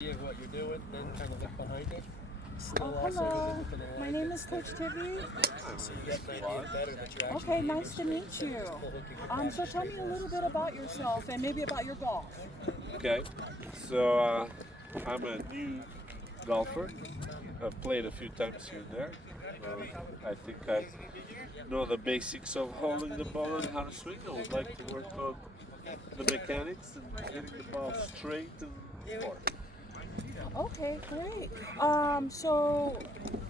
What you're doing, then kind of look behind it. Hello, my name is Coach Tivy. So you get an idea better that you're actually Okay, nice to meet you. So tell me a little bit about yourself and maybe about your golf. Okay, so I'm a new golfer. I've played a few times here and there. I think I know the basics of holding the ball and how to swing. I would like to work on the mechanics and hitting the ball straight and forth. Okay, great. So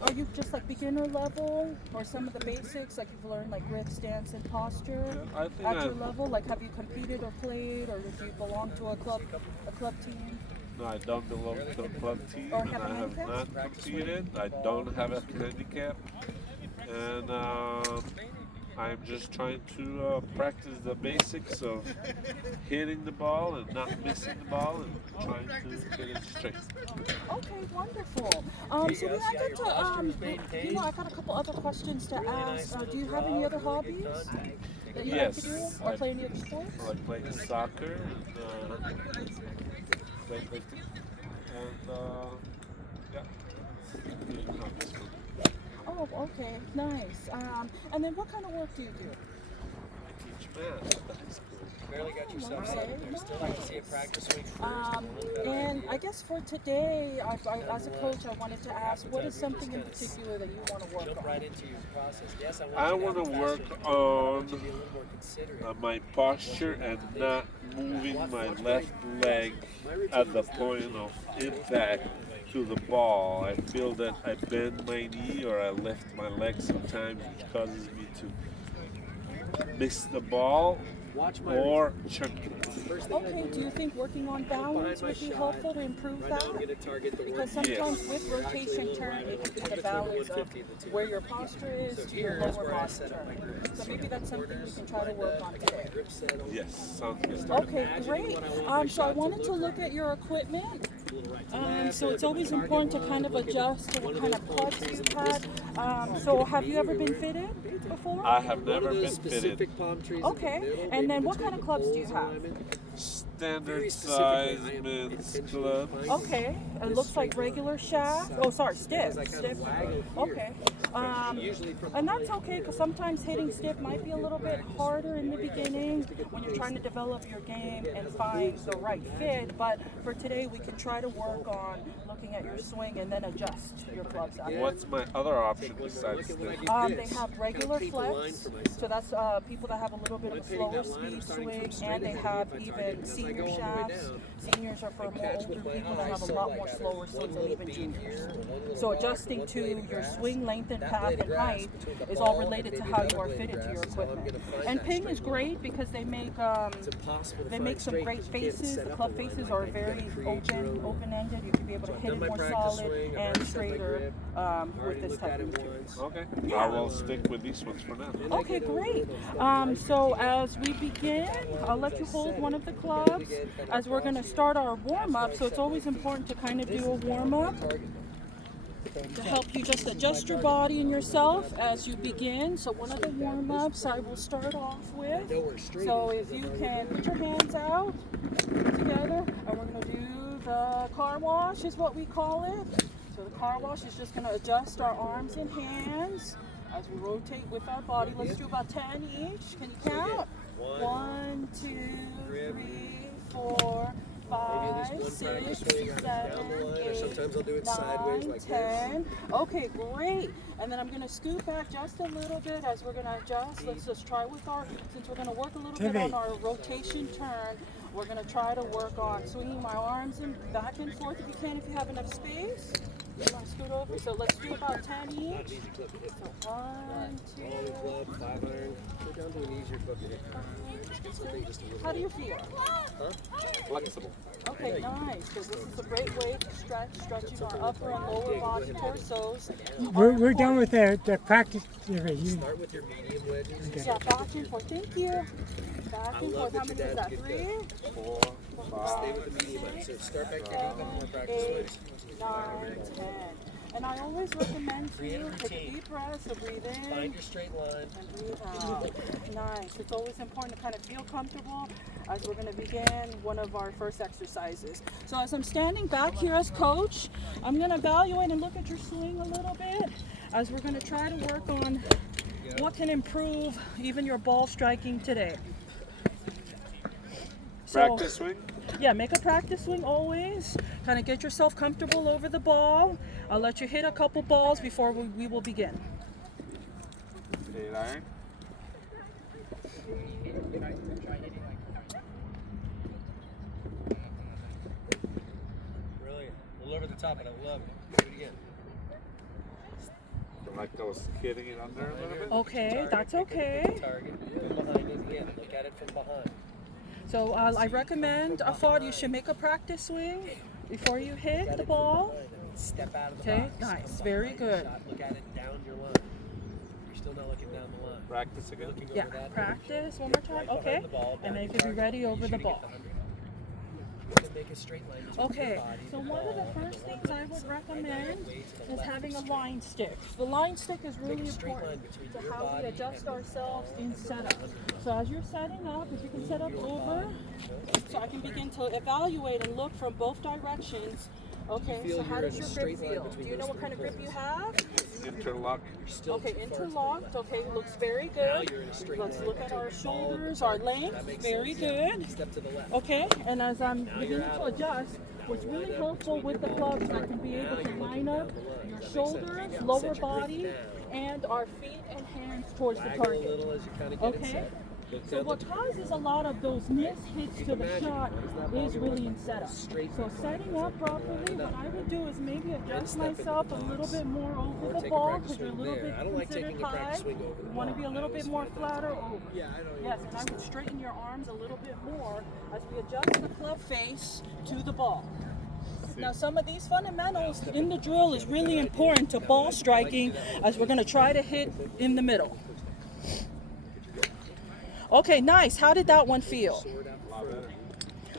are you just like beginner level or some of the basics, like you've learned like grip, stance, and posture I think at your I've, level? Like have you competed or played, or do you belong to a club team? no, I don't belong to a club team, Or and have a I have handicap? not competed. I don't have a handicap, and I'm just trying to practice the basics of hitting the ball and not missing the ball and trying to get it straight. Okay, wonderful. So then I got to, I got a couple other questions to ask. Do you have any other hobbies that you like to do, Yes, or play any other sports? I like playing soccer and weightlifting, and yeah, it's really hobbies for me. Oh, okay, nice. And then what kind of work do you do? I teach math at the high school. barely got yourself Okay, set. You're still like to see a practice swing first. And I guess for today, as a coach, I wanted to ask, what is something in particular that you want to work Jump on? right into your process. Yes, I I want to want you work to be on a little more considerate. my posture and not moving my left leg at the point of impact to the ball. I feel that I bend my knee or I lift my leg sometimes, which causes me to miss the ball Watch my or chunk it. first thing I Okay, do. do you think working on balance would be helpful to improve Right now, I'm that? going to target the Because one. sometimes Yes. with rotation turn, it can be the balance of where your posture is So to your here is lower where I body set up my turn. grips. So maybe that's something we can try to work on today. Grip set on Yes, sounds good. Okay, great. So I wanted to look at your equipment. a little right to left. So it's always important to kind of adjust to what kind of clubs you've had. So have you ever been fitted before? I have One never of been those fitted. specific palm trees in the Okay, middle, and maybe then what between kind of the clubs do you poles have? alignment. Standard size I am men's intentionally club. finding Okay, it looks like regular shaft. Oh, sorry, stiff. As I kind Stiff. of waggle here. Okay. Usually from And that's okay because sometimes hitting stiff might be a little bit harder in the beginning when you're trying to develop your game and find the right fit. But for today, we can try to work on looking at your swing and then adjust your clubs after. What's my other option besides this? They have regular flex, so that's people that have a little bit of a slower speed swing, and they have even senior shafts. Seniors are for more older people that have a lot more slower swings than even juniors. So adjusting to your swing length and path and height is all related to how you are fitted to your equipment. And Ping is great because they make some great faces. The club faces are very open-ended. You can be able to hit it more solid and straighter with this type of material. Okay, I will stick with these ones for now. Okay, great. So as we begin, I'll let you hold one of the clubs as we're going to start our warm-up. So it's always important to kind of do a warm-up to help you just adjust your body and yourself as you begin. So one of the warm-ups I will start off with. So if you can put your hands out together, and we're going to do the car wash is what we call it. So the car wash is just going to adjust our arms and hands as we rotate with our body. Let's do about 10 each. Can you count? 1, 2, 3, 4, 5, 6, 7, 8, sometimes I'll do it sideways 9, like 10. Okay, great. And then I'm going to scoot back just a little bit as we're going to adjust. Let's just try with since we're going to work a little bit on our rotation turn, we're going to try to work on swinging my arms back and forth if you can, if you have enough space. You want to scoot over? So let's do about 10 each. So 1, 2, club, 5 iron. Go down to an easier club to hit. Something just a little. How do you feel? Flexible. Okay, nice, because this is a great way to stretching our upper and lower body torsos. We're done with the practice. Start with your medium wedges. Yeah, back and forth. Thank you. Back and forth. How many is that? 3, 4, Stay with the medium wedge. So start back there. 7, 8, 9, 10. And I always recommend to Create a take a routine. deep breath, so breathe in Find your straight line. and breathe out. Nice. It's always important to kind of feel comfortable as we're going to begin one of our first exercises. So as I'm standing back here as coach, I'm going to evaluate and look at your swing a little bit as we're going to try to work on what can improve even your ball striking today. So, Practice swing. yeah, make a practice swing always. Kind of get yourself comfortable over the ball. I'll let you hit a couple balls before we will begin. 8-iron. Brilliant. A little over the top, and I love it. Do it again. Like I was hitting it under a little bit. Okay, that's okay. Target. Go behind it again. Look at it from behind. So I recommend, Afad, you should make a practice swing before you hit the ball. Step out of the Okay, box. nice, very good. Shot. Look at it down your line. You're still not looking down the line. Practice again. Looking Yeah, over that. practice one more time. Right Okay, behind the ball, and then you down can be your ready target. over Be the sure to get ball. 100. Then make a straight line between Okay, your body so and one of the ball, first and things I one would side. recommend Way to the is left having a straight. line stick. The line stick is really Make a straight line important between to your how we body adjust and ourselves the in ball setup. and the So as you're setting up, if you can set up over, so I can begin to evaluate and look from both directions. Okay, feel so how you're does in a your straight grip line feel? Do between you know those what kind of three grip you poles. have? Interlock. You're still Okay, too far to the interlocked. left. Okay, looks very Now good. you're in a straight Let's line look at between our the ball and the shoulders, our target. length. That makes Very sense. good. Step to the left. Okay, and as I'm Now beginning you're to out. adjust, what's Now really line up helpful between with the your ball clubs and is I can be target. able Now to you're line looking up down the line. your That makes sense. shoulders, Set lower your grip body, down. and our feet and hands towards the Waggle a target. little as you kind of get it Okay? set. Look So down what the causes a lot of those missed hits to the imagine, shot what is that ball is going really like? in setup. Straight So setting up properly, what I would do is maybe adjust step into myself the a little box. bit more Or over the take a ball practice because you're a swing little there. bit I don't like considered taking a practice high. swing over the You want to ball. be a little I bit always more find flatter over. Yeah, I know. Yes, and I would straighten your arms a little bit more as we adjust the club face to the ball. Now some of these fundamentals in the drill is really important to ball striking as we're going to try to hit in the middle. Okay, nice. How did that one feel?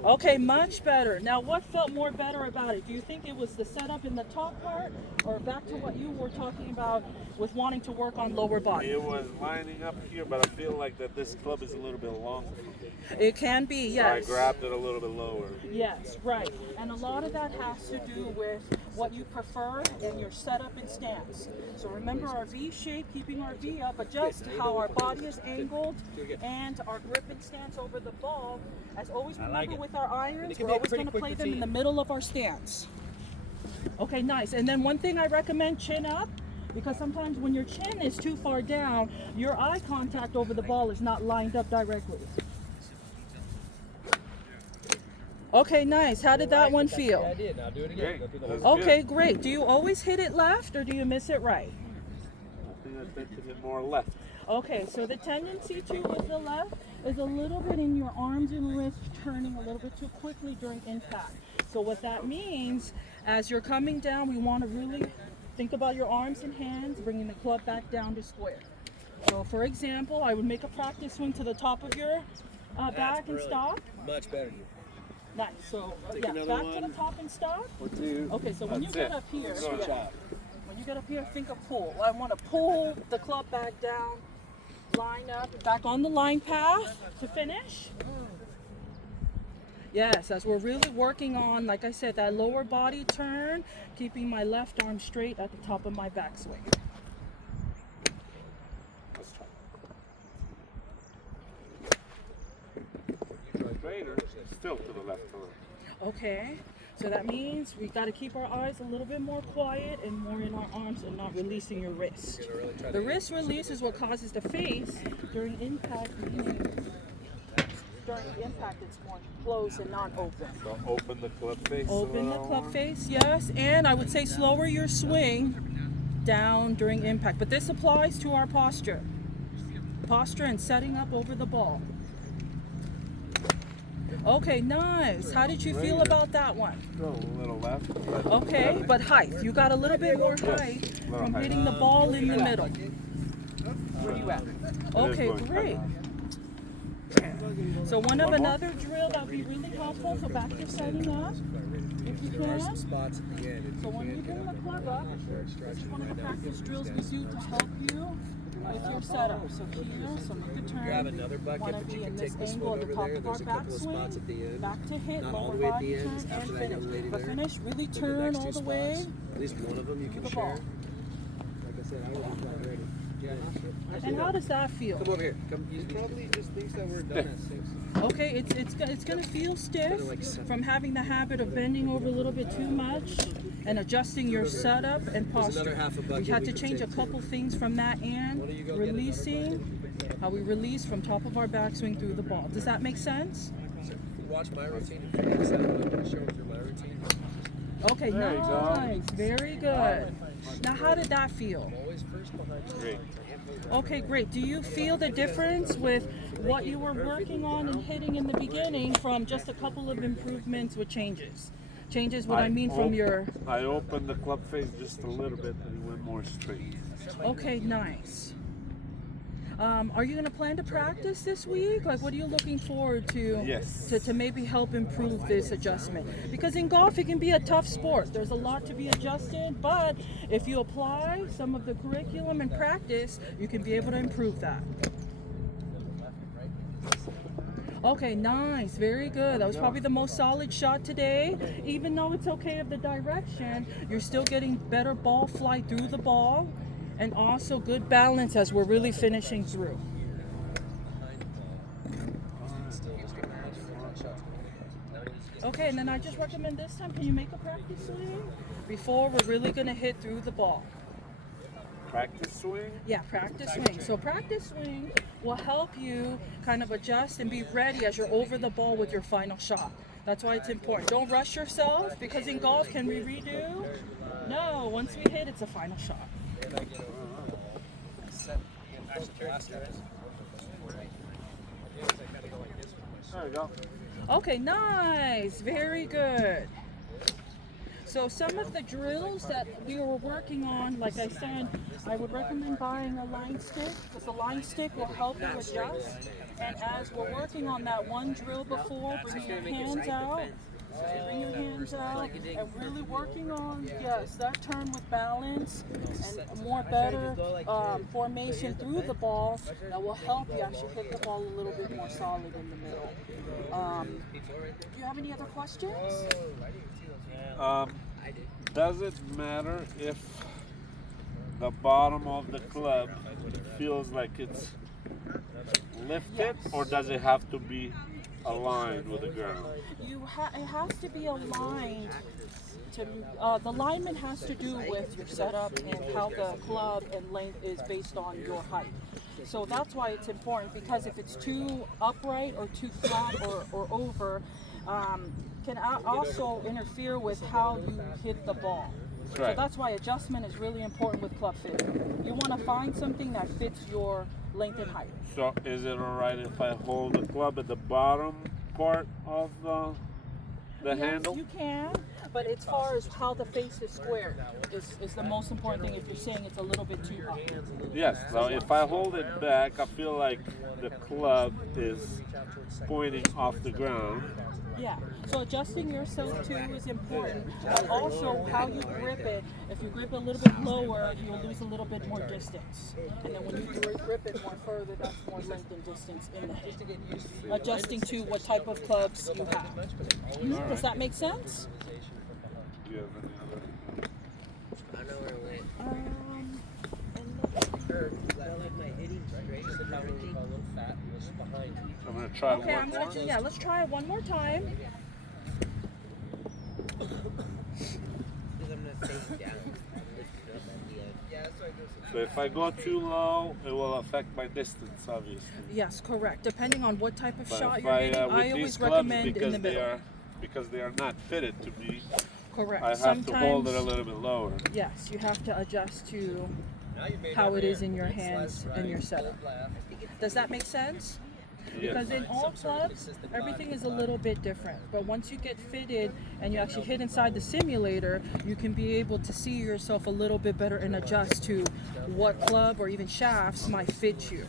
Okay, much better. Now, what felt more better about it? Do you think it was the setup in the top part, or back to what you were talking about with wanting to work on lower body? It was lining up here, but I feel like that this club is a little bit longer. It can be, yes. So I grabbed it a little bit lower. Yes, right. And a lot of that has to do with what you prefer and your setup and stance. So remember our V shape, keeping our V up, adjust how our body is angled and our grip and stance over the ball. As always, remember with our irons, can we're be a always pretty going to quick play them in routine. the middle of our stance. Okay, nice. And then one thing I recommend, chin up. Because sometimes when your chin is too far down, your eye contact over the ball is not lined up directly. Okay, nice. How did that one feel? I did. Now do it again. Great. Go through the That's whole good. Okay, great. Do you always hit it left or do you miss it right? I think I tempted it more left. Okay, so the tendency to with the left is a little bit in your arms and wrists turning a little bit too quickly during impact. So what that means, as you're coming down, we want to really think about your arms and hands, bringing the club back down to square. So for example, I would make a practice swing to the top of your back and brilliant. stop. Much better. Nice. So Take yeah, another back to one. the top and stop. Or two. Okay, so when you That's get it. up here, Good yeah, job. when you get up here, think of pull. I want to pull the club back down, line up, back on the line path to finish. Yes, as we're really working on, like I said, that lower body turn, keeping my left arm straight at the top of my backswing. Let's try. Straighter, still to the left arm. Okay, so that means we got to keep our eyes a little bit more quiet and more in our arms and not releasing your wrist. The wrist release is what causes the face during impact. During impact, it's more closed and not open. So open the club face. a Open the little club more. face, yes, and I would say slower your swing down during impact. But this applies to our posture. Posture and setting up over the ball. Okay, nice. How did you feel about that one? Go a little left. But Okay, but height. You got a little bit more height little from height. hitting the ball in the middle. Where are you at? Okay, going great. high. So another drill that would be really helpful. So back to setting up, if you There are some can. spots at the end. So when you bring the club up, this is one of the practice drills we do to help you with your setup. So here, so make a turn. Grab another bucket, Want to but you be can in take this this angle one at the over top there. of our There's a couple of backswing. spots at the end. Back to hit, Not all lower the way at body the end, turn, just and after that finish. young lady But there. finish, really Then the turn next all two the way. spots, at least one of them you can the share. ball. Like I said, I would be quite ready. And how does that feel? Come over here. Come use these. Probably just thinks that we're done at 6. Okay, it's gonna feel stiff from having the habit of bending over a little bit too much and adjusting your setup and posture. another half a We bucket had we to can change a take, couple things from that end, releasing how we release from top of our backswing through the ball. Does that make sense? Watch my routine and figure this out. I'm going to show through my routine. Okay, There you go. nice, very good. Now, how did that feel? Always first behind. Great. Okay, great. Do you feel the difference with what you were working on and hitting in the beginning from just a couple of improvements with changes? Changes, what I mean from your... I opened the club face just a little bit and it went more straight. Okay, nice. Are you going to plan to practice this week? Like, what are you looking forward to? Yes. To maybe help improve this adjustment? Because in golf, it can be a tough sport. There's a lot to be adjusted, but if you apply some of the curriculum and practice, you can be able to improve that. Okay, nice, very good. That was probably the most solid shot today. Even though it's okay of the direction, you're still getting better ball flight through the ball and also good balance as we're really finishing through. Okay, and then I just recommend this time, can you make a practice swing before we're really gonna hit through the ball? Practice swing? Yeah, practice swing. So practice swing will help you kind of adjust and be ready as you're over the ball with your final shot. That's why it's important. Don't rush yourself, because in golf, can we redo? No, once we hit, it's a final shot. There you go. Okay, nice, very good. So some of the drills that we were working on, like I said, I would recommend buying a line stick, because the line stick will help you adjust. And as we're working on that one drill before, bring your hands out, and really working on, yes, that turn with balance and more better formation through the ball that will help you actually hit the ball a little bit more solid in the middle. Do you have any other questions? Does it matter if the bottom of the club feels like it's lifted, or does it have to be aligned with the ground? It has to be aligned. The alignment has to do with your setup and how the club and length is based on your height. So that's why it's important, because if it's too upright or too flat or over, can also interfere with how you hit the ball. So Right. that's why adjustment is really important with club fitting. You want to find something that fits your length and height. So is it alright if I hold the club at the bottom part of the Yes, handle? you can, but as far as how the face is squared is the most important thing if you're saying it's a little bit too up. Yes. So if I hold it back, I feel like the club is pointing off the ground. Yeah, so adjusting yourself too is important. But also how you grip it. If you grip it a little bit lower, you'll lose a little bit more distance. And then when you grip it more further, that's more length and distance in the hit. Adjusting to what type of clubs you have. Does that make sense? Do you have any other? I know where it went. Like my hitting straight, just a little fat was behind. I'm gonna try Okay, one more. let's try it one more time. Because I'm going to face down. Lift it up at the end. Yeah, that's what I do. So if I go too low, it will affect my distance, obviously. Yes, correct. Depending on what type of But shot if you're hitting, with I these always clubs, recommend in because the middle. because they are not fitted to me, Correct. I have to hold it a little bit lower. Yes, you have to adjust to how it is in your hands and your setup. Does that make sense? Because in all clubs, everything is a little bit different. But once you get fitted and you actually hit inside the simulator, you can be able to see yourself a little bit better and adjust to what club or even shafts might fit you.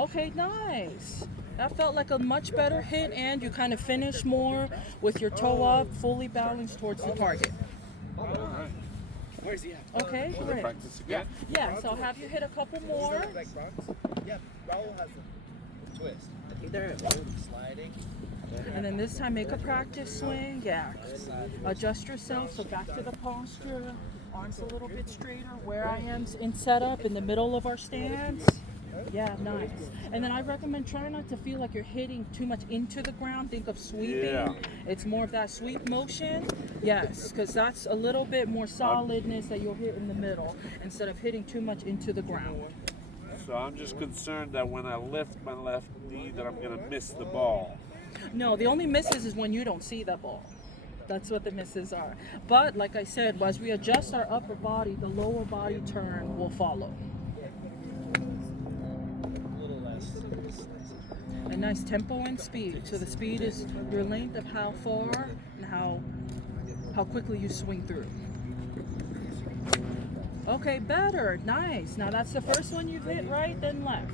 Okay, nice. That felt like a much better hit, and you kind of finish more with your toe up, fully balanced towards the target. All right. Where's he at? Okay, Should I great. practice again? Yeah, so I'll have you hit a couple more. Yeah, Raul has a twist. I think they're sliding. And then this time, make a practice swing. Yeah. Adjust yourself. So back to the posture. Arms a little bit straighter. Where I am in setup in the middle of our stance. Yeah, nice. And then I recommend trying not to feel like you're hitting too much into the ground. Think of sweeping. Yeah. It's more of that sweep motion. Yes, because that's a little bit more solidness that you'll hit in the middle instead of hitting too much into the ground. So I'm just concerned that when I lift my left knee that I'm gonna miss the ball. No, the only misses is when you don't see the ball. That's what the misses are. But like I said, as we adjust our upper body, the lower body turn will follow. A little less. A nice tempo and speed. So the speed is your length of how far and how quickly you swing through. Okay, better. Nice. Now that's the first one you've hit right, then left.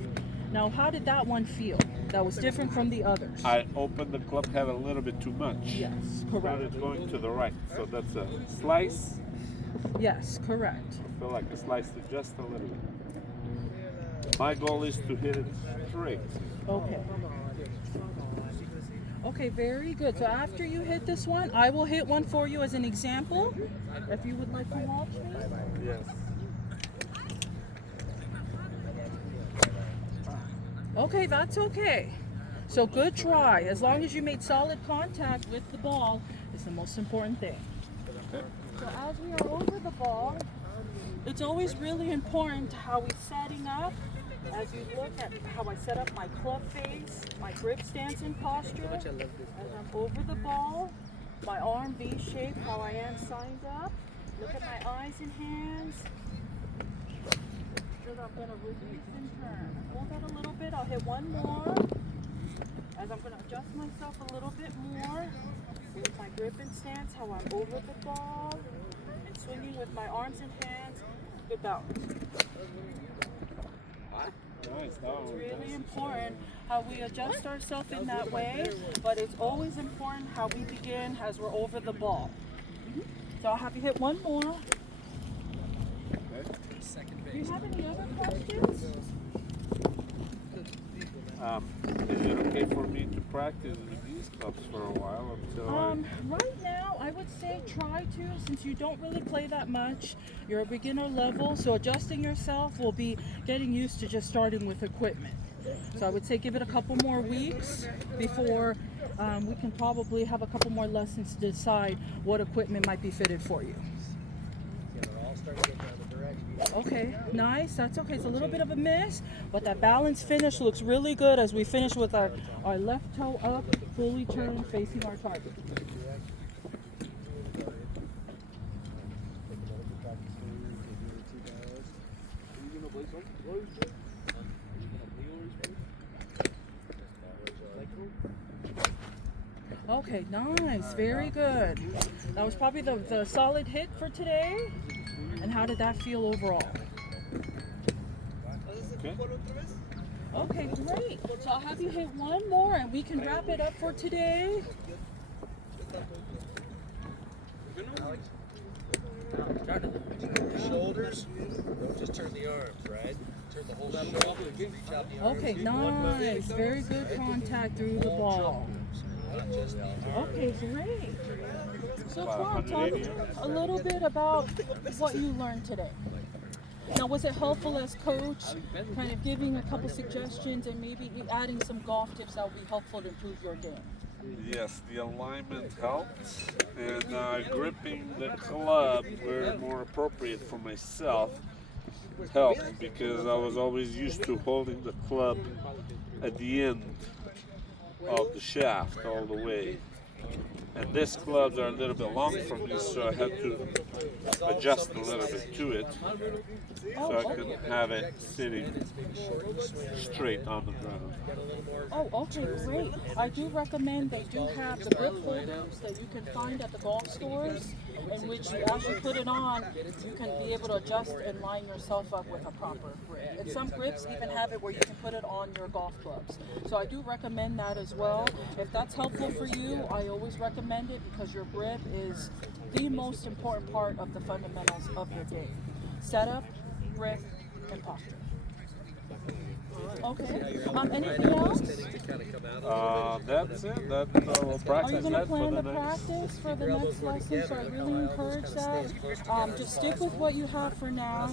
Now how did that one feel? That was different from the others. I opened the club head a little bit too much. Yes, Started correct. going to the right. So that's a slice. Yes, correct. I feel like I sliced it just a little bit. My goal is to hit it straight. Okay. Okay, very good. So after you hit this one, I will hit one for you as an example. If you would like to watch me. Yes. Okay, that's okay. So good try. As long as you made solid contact with the ball is the most important thing. Okay. So as we are over the ball, it's always really important how we're setting up. As you look at how I set up my club face, my grip stance and posture, as I'm over the ball, my arm V-shape, how I am signed up. Look at my eyes and hands. Then I'm going to release and turn. Hold that a little bit. I'll hit one more. As I'm going to adjust myself a little bit more with my grip and stance, how I'm over the ball and swinging with my arms and hands. Good balance. Nice. It's really important how we adjust ourselves in that way, but it's always important how we begin as we're over the ball. So I'll have you hit one more. Do you have any other questions? Is it okay for me to practice with these clubs for a while until Right now, I would say try to, since you don't really play that much. You're a beginner level, so adjusting yourself will be getting used to just starting with equipment. So I would say give it a couple more weeks before we can probably have a couple more lessons to decide what equipment might be fitted for you. Okay, nice. That's okay. It's a little bit of a miss, but that balanced finish looks really good as we finish with our left toe up, fully turned, facing our target. Okay, nice. Very good. That was probably the solid hit for today. And how did that feel overall? Okay. Okay, great. So I'll have you hit one more and we can wrap it up for today. Shoulders. Don't just turn the arms, right? Turn the whole shoulder. Reach out the arms. Okay, nice. Very good contact through the ball. Not just the arms. Okay, great. So far, talk a little bit about what you learned today. Now, was it helpful as coach, kind of giving a couple suggestions and maybe adding some golf tips that would be helpful to improve your game? Yes, the alignment helped, and gripping the club where more appropriate for myself helped because I was always used to holding the club at the end of the shaft all the way. And these clubs are a little bit long for me, so I had to adjust a little bit to it so I can have it sitting straight on the ground. Oh, okay, great. I do recommend they do have the grip holders that you can find at the golf stores, in which as you put it on, you can be able to adjust and line yourself up with a proper grip. And some grips even have it where you can put put it on your golf clubs. So I do recommend that as well. If that's helpful for you, I always recommend it because your grip is the most important part of the fundamentals of your game. Setup, grip, and posture. Okay. Anything else? That's it. That we'll Are you practice going to that for plan the to next. practice for the next lesson? So I really encourage that. Just stick with what you have for now,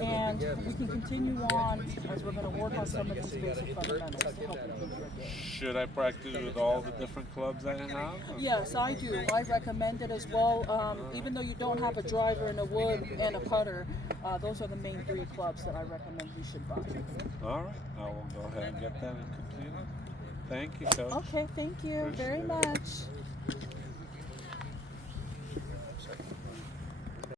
and we can continue on as we're going to work on some of these basic fundamentals to help you improve your game. Should I practice with all the different clubs I have? Yes, I do. I recommend it as well. Even though you don't have a driver and a wood and a putter, those are the main 3 clubs that I recommend you should buy. All right, I will go ahead and get that and complete it. Thank you, Coach. Okay, thank you very much.